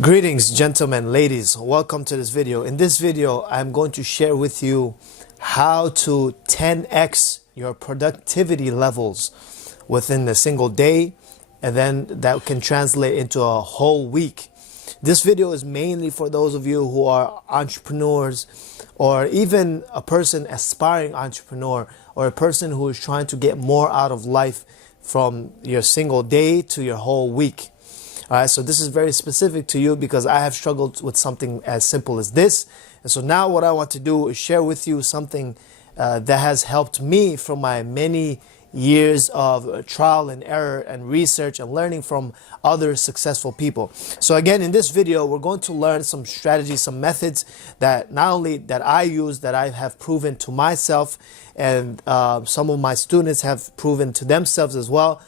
Greetings, gentlemen, ladies. Welcome to this video. In this video, I'm going to share with you how to 10x your productivity levels within a single day, and then that can translate into a whole week. This video is mainly for those of you who are entrepreneurs, or even a person aspiring entrepreneur, or a person who is trying to get more out of life from your single day to your whole week. All right, so this is very specific to you because I have struggled with something as simple as this. And so now what I want to do is share with you something that has helped me from my many years of trial and error and research and learning from other successful people. So again, in this video, we're going to learn some strategies, some methods that not only that I use, that I have proven to myself, and some of my students have proven to themselves as well.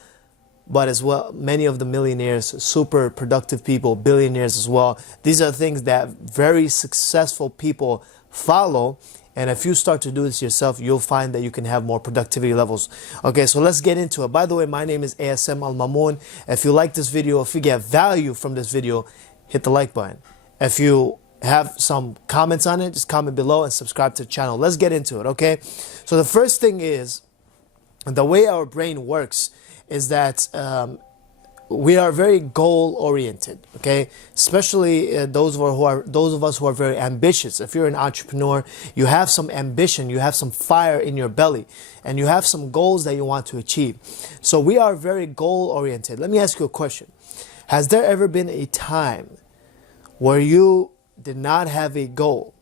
But as well, many of the millionaires, super productive people, billionaires as well. These are things that very successful people follow. And if you start to do this yourself, you'll find that you can have more productivity levels. Okay, so let's get into it. By the way, my name is ASM Al-Mamun. If you like this video, if you get value from this video, hit the like button. If you have some comments on it, just comment below and subscribe to the channel. Let's get into it, okay? So the first thing is, the way our brain works is that we are very goal oriented, okay? Especially those of us who are very ambitious. If you're an entrepreneur, you have some ambition, you have some fire in your belly, and you have some goals that you want to achieve. So we are very goal oriented. Let me ask you a question. Has there ever been a time where you did not have a goal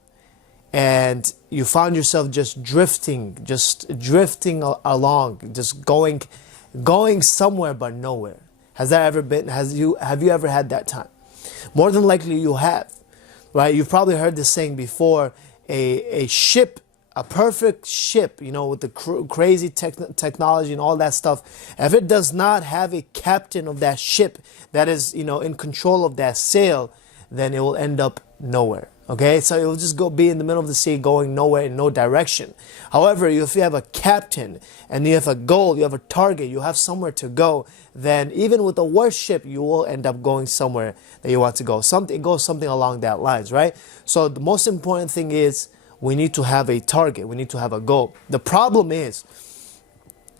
and you found yourself just drifting along, just going somewhere but nowhere? Has that ever been? Have you ever had that time? More than likely you have, right? You've probably heard this saying before: a ship, a perfect ship, you know, with the crazy technology and all that stuff, if it does not have a captain of that ship that is, you know, in control of that sail, then it will end up nowhere. Okay, so it will just be in the middle of the sea, going nowhere in no direction. However, if you have a captain and you have a goal, you have a target, you have somewhere to go, then even with the worst ship, you will end up going somewhere that you want to go. It goes something along that lines, right? So the most important thing is we need to have a target. We need to have a goal. The problem is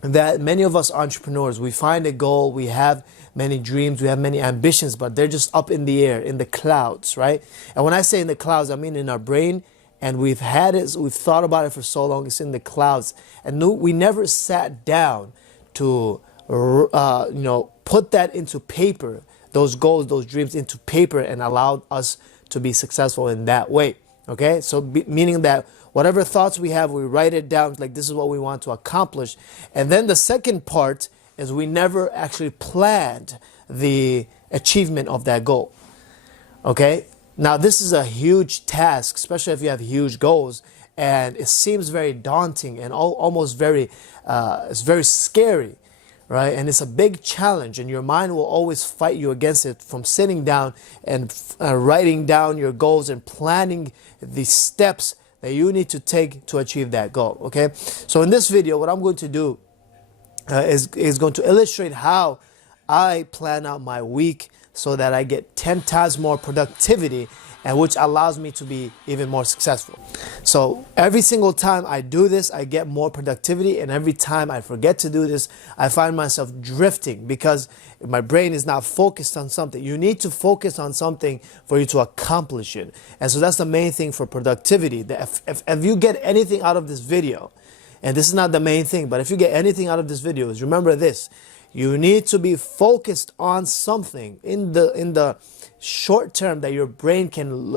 that many of us entrepreneurs, we find a goal, we have many dreams, we have many ambitions, but they're just up in the air, in the clouds, right? And when I say in the clouds, I mean in our brain, and we've thought about it for so long, it's in the clouds. And we never sat down to, put that into paper, those goals, those dreams into paper, and allowed us to be successful in that way, okay? So meaning that whatever thoughts we have, we write it down, like this is what we want to accomplish. And then the second part is we never actually planned the achievement of that goal. Okay? Now this is a huge task, especially if you have huge goals, and it seems very daunting and almost it's very scary, right? And it's a big challenge, and your mind will always fight you against it, from sitting down and writing down your goals and planning the steps that you need to take to achieve that goal. Okay, so in this video, what I'm going to do is going to illustrate how I plan out my week so that I get 10 times more productivity, and which allows me to be even more successful. So every single time I do this, I get more productivity, and every time I forget to do this, I find myself drifting because my brain is not focused on something. You need to focus on something for you to accomplish it. And so that's the main thing for productivity. If you get anything out of this video, and this is not the main thing, but if you get anything out of this video, is remember this: you need to be focused on something in the short term that your brain can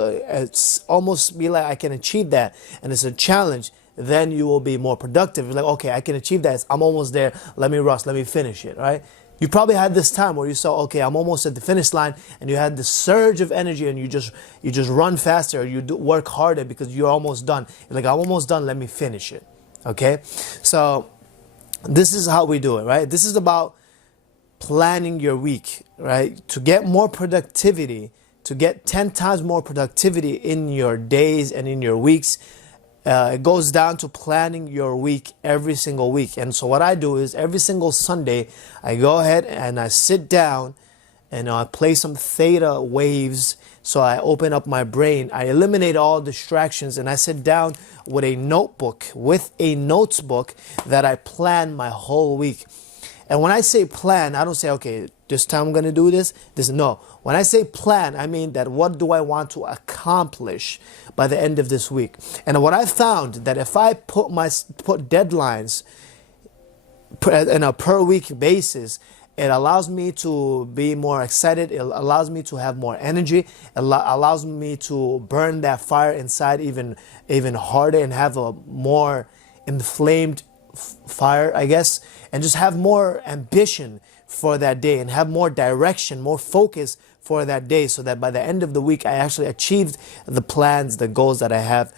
almost be like, I can achieve that, and it's a challenge. Then you will be more productive. You're like, okay, I can achieve that. I'm almost there. Let me rush. Let me finish it, right? You probably had this time where you saw, okay, I'm almost at the finish line, and you had this surge of energy, and you just run faster, or you work harder because you're almost done. You're like, I'm almost done. Let me finish it. Okay, so this is how we do it, right? This is about planning your week, right? To get more productivity, to get 10 times more productivity in your days and in your weeks, it goes down to planning your week every single week. And so what I do is every single Sunday, I go ahead and I sit down and I play some theta waves. So I open up my brain, I eliminate all distractions, and I sit down with a notebook, that I plan my whole week. And when I say plan, I don't say, okay, this time I'm going to do this. No. When I say plan, I mean that what do I want to accomplish by the end of this week? And what I found that if I put deadlines in a per week basis, it allows me to be more excited. It allows me to have more energy. It allows me to burn that fire inside even harder and have a more inflamed fire, I guess, and just have more ambition for that day and have more direction, more focus for that day, so that by the end of the week I actually achieved the plans, the goals that I have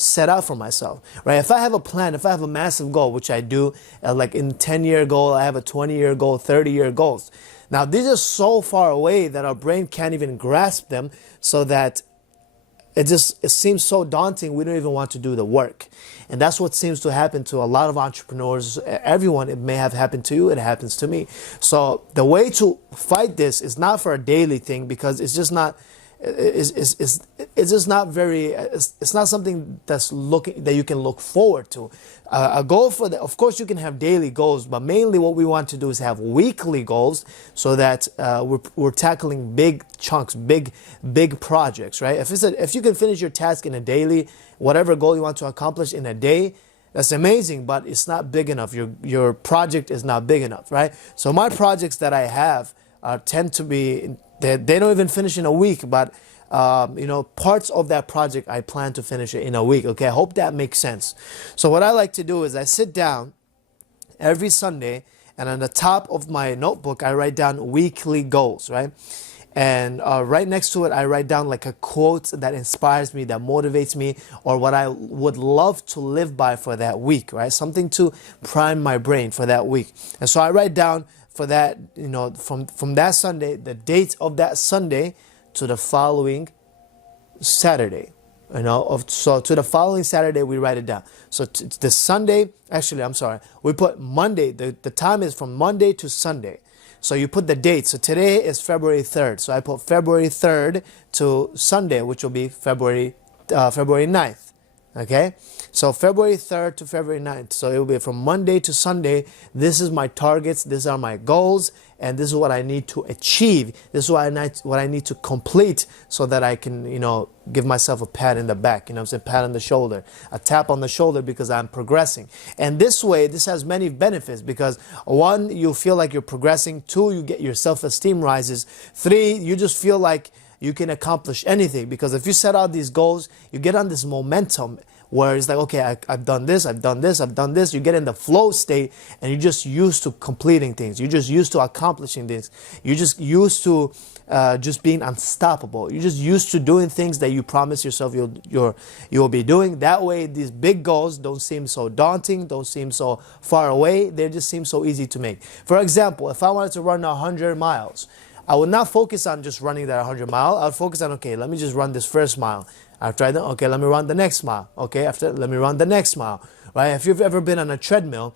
set out for myself, right? If I have a plan, if I have a massive goal, which I do, like in 10-year goal, I have a 20-year goal, 30-year goals. Now these are so far away that our brain can't even grasp them, so that it seems so daunting, we don't even want to do the work. And that's what seems to happen to a lot of entrepreneurs. Everyone, it may have happened to you, it happens to me. So the way to fight this is not for a daily thing, because it's just not, it's just not very, it's not something that you can look forward to. A goal for the, of course you can have daily goals, but mainly what we want to do is have weekly goals, so that we're tackling big chunks, big projects, right? If you can finish your task in a daily, whatever goal you want to accomplish in a day, that's amazing, but it's not big enough. Your project is not big enough, right? So my projects that I have tend to be, they don't even finish in a week, but parts of that project I plan to finish it in a week. Okay, I hope that makes sense. So what I like to do is I sit down every Sunday, and on the top of my notebook I write down weekly goals, right? And right next to it I write down like a quote that inspires me, that motivates me, or what I would love to live by for that week, right? Something to prime my brain for that week. And so I write down for that, from that Sunday, the date of that Sunday to the following Saturday, so to the following Saturday we write it down. So the Sunday, actually I'm sorry, we put Monday, the time is from Monday to Sunday. So you put the date. So today is February 3rd. So I put February 3rd to Sunday, which will be February 9th. Okay, so February 3rd to February 9th. So it will be from Monday to Sunday. This is my targets. These are my goals. And this is what I need to achieve. This is what I need to complete, so that I can, give myself a pat in the back, pat on the shoulder, a tap on the shoulder, because I'm progressing. And this way, this has many benefits, because 1, you feel like you're progressing. 2, you get your self-esteem rises. 3, you just feel like you can accomplish anything, because if you set out these goals, you get on this momentum where it's like, okay, I've done this, I've done this, I've done this. You get in the flow state, and you're just used to completing things. You're just used to accomplishing things. You're just used to just being unstoppable. You're just used to doing things that you promise yourself you'll be doing. That way, these big goals don't seem so daunting, don't seem so far away. They just seem so easy to make. For example, if I wanted to run 100 miles, I would not focus on just running that 100 mile. I would focus on, okay, let me just run this first mile. After I done, okay, let me run the next mile. Okay, let me run the next mile. Right? If you've ever been on a treadmill,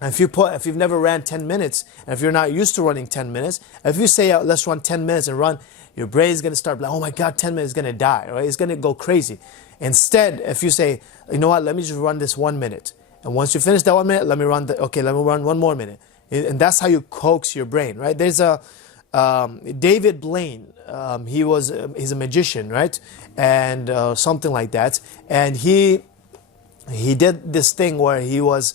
if you've never ran 10 minutes, and if you're not used to running 10 minutes, if you say, let's run 10 minutes and run, your brain is going to start like, oh my God, 10 minutes is going to die, right? It's going to go crazy. Instead, if you say, you know what, let me just run this 1 minute. And once you finish that 1 minute, let me run 1 more minute. And that's how you coax your brain, right? There's a, David Blaine, he's a magician, right? And something like that. And he did this thing where he was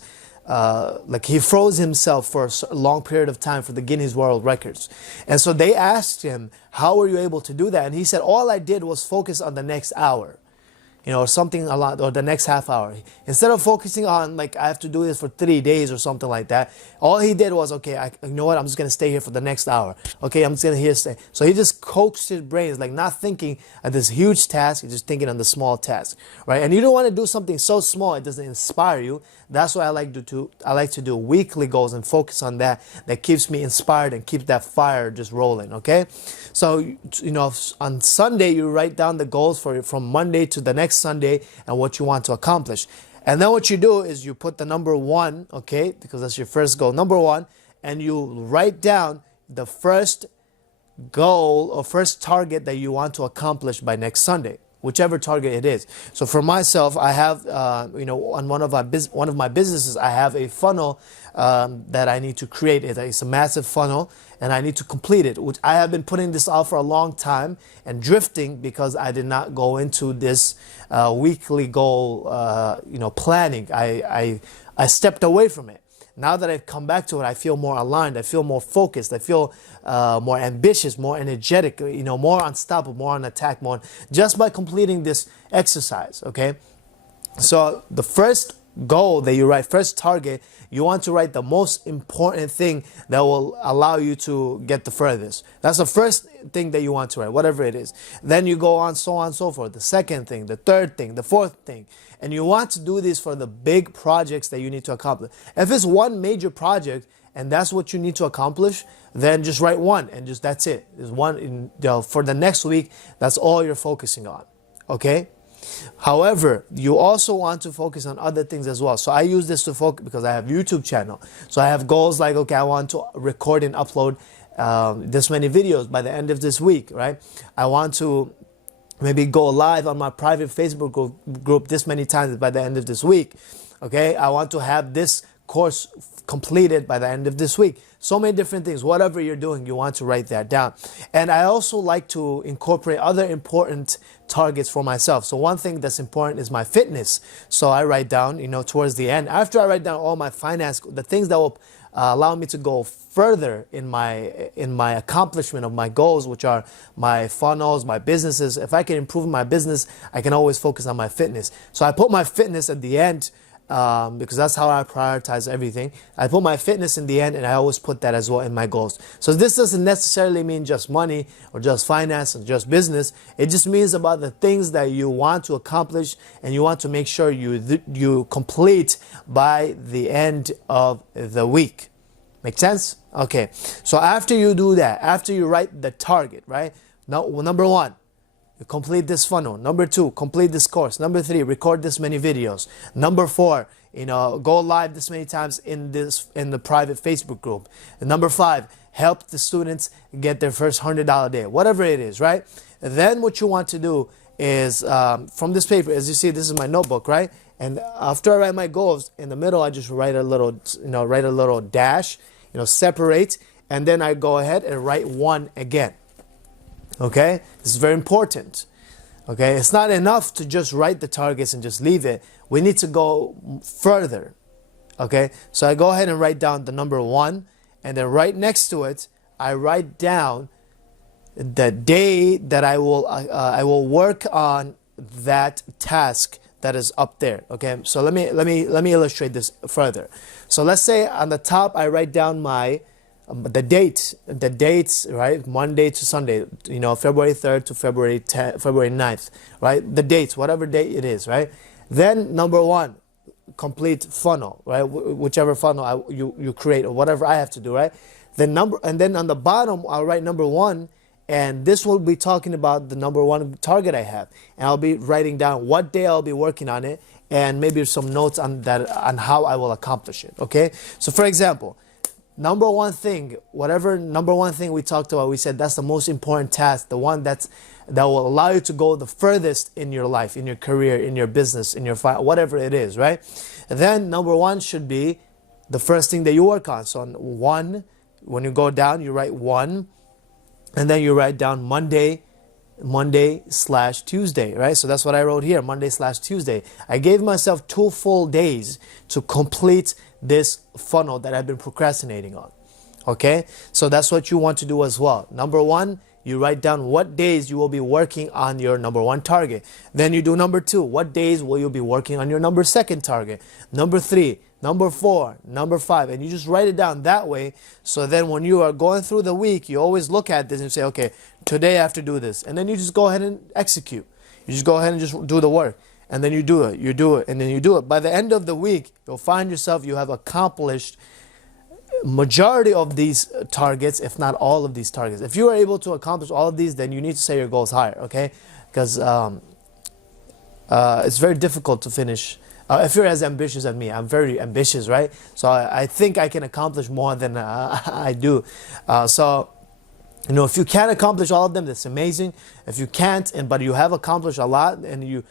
he froze himself for a long period of time for the Guinness World Records. And so they asked him, how were you able to do that? And he said, all I did was focus on the next hour. Or something a lot, or the next half hour. Instead of focusing on like I have to do this for 3 days or something like that, all he did was, okay, you know what, I'm just gonna stay here for the next hour. Okay, I'm just gonna stay. So he just coaxed his brains, like not thinking at this huge task, he's just thinking on the small task, right? And you don't want to do something so small it doesn't inspire you. That's why I like to do weekly goals and focus on that. That keeps me inspired and keeps that fire just rolling. Okay, so on Sunday you write down the goals from Monday to the next Sunday and what you want to accomplish. And then what you do is you put the number 1, okay, because that's your first goal, number 1, and you write down the first goal or first target that you want to accomplish by next Sunday, whichever target it is. So for myself, I have, on one of my businesses, I have a funnel that I need to create. It's a massive funnel, and I need to complete it, which I have been putting this off for a long time and drifting because I did not go into this weekly goal, planning. I stepped away from it. Now that I've come back to it, I feel more aligned. I feel more focused. I feel more ambitious, more energetic, more unstoppable, more on attack, more just by completing this exercise, okay? So the first goal that you write, first target, you want to write the most important thing that will allow you to get the furthest. That's the first thing that you want to write, whatever it is. Then you go on, so on, so forth. The second thing, the third thing, the fourth thing. And you want to do this for the big projects that you need to accomplish. If it's one major project and that's what you need to accomplish, then just write one and just that's it. There's one for the next week. That's all you're focusing on. Okay? However, you also want to focus on other things as well. So I use this to focus because I have YouTube channel. So I have goals like, okay, I want to record and upload this many videos by the end of this week, right? I want to maybe go live on my private Facebook group this many times by the end of this week. Okay, I want to have this course completed by the end of this week. So many different things. Whatever you're doing, you want to write that down. And I also like to incorporate other important targets for myself. So one thing that's important is my fitness. So I write down, towards the end, after I write down all my finance, the things that will allow me to go further in my accomplishment of my goals, which are my funnels, my businesses. If I can improve my business, I can always focus on my fitness. So I put my fitness at the end because that's how I prioritize everything. I put my fitness in the end, and I always put that as well in my goals. So this doesn't necessarily mean just money or just finance or just business. It just means about the things that you want to accomplish and you want to make sure you complete by the end of the week. Make sense? Okay. So after you do that, after you write the target, right? Now, number one, you complete this funnel. Number two, complete this course. Number three, record this many videos. Number four, go live this many times in the private Facebook group. And number five, help the students get their first $100 day, whatever it is, right? And then what you want to do is from this paper, as you see, this is my notebook, right? And after I write my goals, in the middle, I just write a little dash, separate, and then I go ahead and write one again. Okay, this is very important. Okay, it's not enough to just write the targets and just leave it. We need to go further. Okay, so I go ahead and write down the number one, and then right next to it, I write down the day that I will work on that task that is up there. Okay, so let me illustrate this further. So let's say on the top I write down the dates, right? Monday to Sunday, February 3rd to February 9th, right? The dates, whatever date it is, right? Then number one, complete funnel, right? Whichever funnel you create or whatever I have to do, right? And then on the bottom, I'll write number one, and this will be talking about the number one target I have. And I'll be writing down what day I'll be working on it and maybe some notes on how I will accomplish it, okay? So for example, number one thing, whatever number one thing we talked about, we said that's the most important task, the one that will allow you to go the furthest in your life, in your career, in your business, in your whatever it is, right? And then number one should be the first thing that you work on. So on one, when you go down, you write one, and then you write down Monday/Tuesday, right? So that's what I wrote here, Monday/Tuesday. I gave myself 2 full days to complete this funnel that I've been procrastinating on. Okay, so that's what you want to do as well. Number one, you write down what days you will be working on your number one target. Then you do number two, what days will you be working on your number second target? Number three, number four, number five, and you just write it down that way. So then when you are going through the week, you always look at this and say, okay, today I have to do this, and then you just go ahead and execute. You just go ahead and just do the work. And then you do it, and then you do it. By the end of the week, you'll find yourself, you have accomplished majority of these targets, if not all of these targets. If you are able to accomplish all of these, then you need to set your goals higher, okay? Because it's very difficult to finish. If you're as ambitious as me, I'm very ambitious, right? So I think I can accomplish more than I do. So You know, if you can accomplish all of them, that's amazing. If you can't, but you have accomplished a lot, and you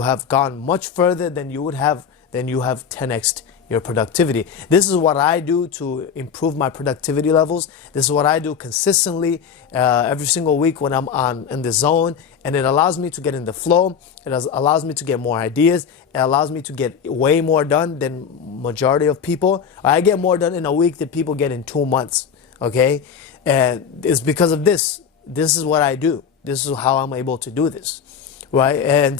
have gone much further than you would have, then you have 10x'd your productivity. This is what I do to improve my productivity levels. This is what I do consistently every single week when I'm in the zone, and it allows me to get in the flow. It allows me to get more ideas. It allows me to get way more done than majority of people. I get more done in a week than people get in 2 months. Okay, and it's because of this. This is what I do. This is how I'm able to do this. Right, and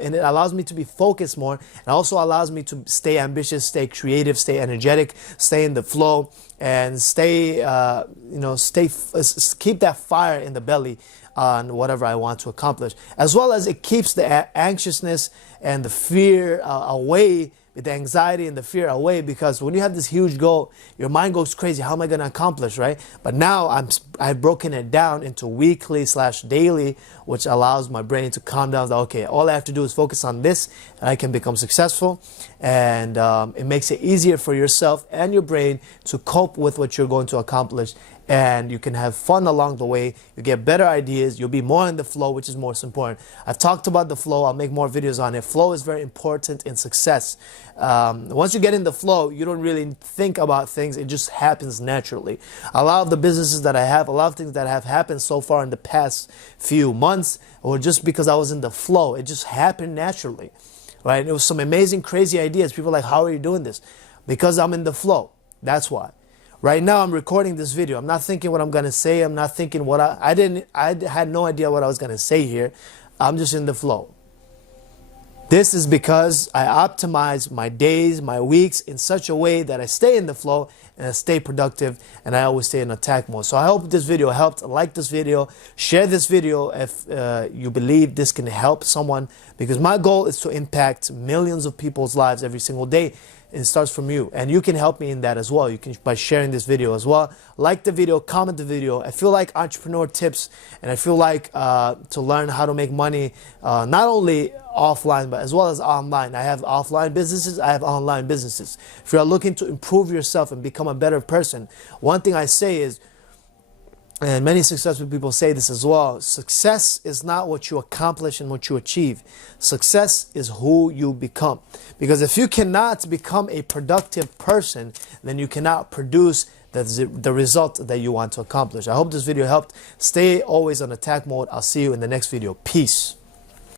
it allows me to be focused more, and also allows me to stay ambitious, stay creative, stay energetic, stay in the flow, and stay, keep that fire in the belly on whatever I want to accomplish. As well as it keeps the anxiousness and the fear away, the anxiety and the fear away, because when you have this huge goal, your mind goes crazy. How am I going to accomplish, right? But now I've broken it down into weekly/daily, which allows my brain to calm down. Okay, all I have to do is focus on this, and I can become successful. And it makes it easier for yourself and your brain to cope with what you're going to accomplish. And you can have fun along the way. You get better ideas. You'll be more in the flow, which is most important. I've talked about the flow. I'll make more videos on it. Flow is very important in success. Once you get in the flow, you don't really think about things. It just happens naturally. A lot of the businesses that I have, a lot of things that have happened so far in the past few months, or just because I was in the flow, it just happened naturally. Right? It was some amazing, crazy ideas. People are like, how are you doing this? Because I'm in the flow. That's why. Right now I'm recording this video. I'm not thinking what I'm going to say. I'm not thinking what I had no idea what I was going to say here. I'm just in the flow. This is because I optimize my days, my weeks in such a way that I stay in the flow and I stay productive, and I always stay in attack mode. So I hope this video helped. Like this video, share this video if you believe this can help someone, because my goal is to impact millions of people's lives every single day. It starts from you, and you can help me in that as well. You can by sharing this video as well. Like the video, comment the video. I feel like entrepreneur tips, and I feel like to learn how to make money, not only offline but as well as online. I have offline businesses, I have online businesses. If you are looking to improve yourself and become a better person, one thing I say is, and many successful people say this as well, success is not what you accomplish and what you achieve. Success is who you become. Because if you cannot become a productive person, then you cannot produce the result that you want to accomplish. I hope this video helped. Stay always on attack mode. I'll see you in the next video. Peace.